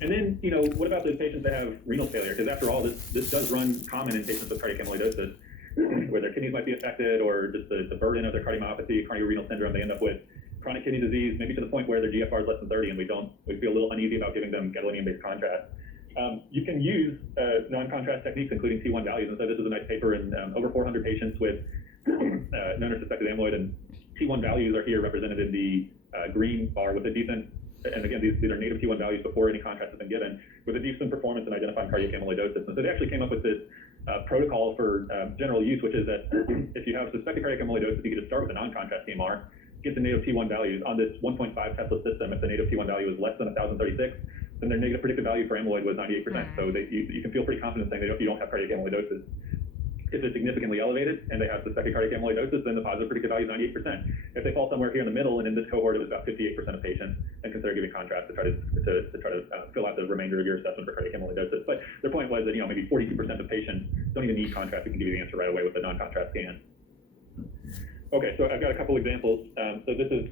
And then, what about those patients that have renal failure? Because after all, this does run common in patients with cardiac amyloidosis, where their kidneys might be affected, or just the burden of their cardiomyopathy, cardiorenal syndrome. They end up with chronic kidney disease, maybe to the point where their GFR is less than 30, and we feel a little uneasy about giving them gadolinium-based contrast. You can use non-contrast techniques, including T1 values. And so this is a nice paper in over 400 patients with known or suspected amyloid, and T1 values are here represented in the green bar with a decent, and again, these are native T1 values before any contrast has been given, with a decent performance in identifying cardiac amyloidosis. And so they actually came up with this protocol for general use, which is that if you have suspected cardiac amyloidosis, you can just start with a non-contrast CMR, get the native T1 values on this 1.5 Tesla system. If the native T1 value is less than 1,036, then their negative predictive value for amyloid was 98%. So you can feel pretty confident saying you don't have cardiac amyloidosis. If it's significantly elevated and they have suspected cardiac amyloidosis, then the positive predictive value is 98%. If they fall somewhere here in the middle, and in this cohort it was about 58% of patients, then consider giving contrast to try to fill out the remainder of your assessment for cardiac amyloidosis. But their point was that maybe 42% of patients don't even need contrast. We can give you the answer right away with the non-contrast scan. Okay, so I've got a couple examples. So this is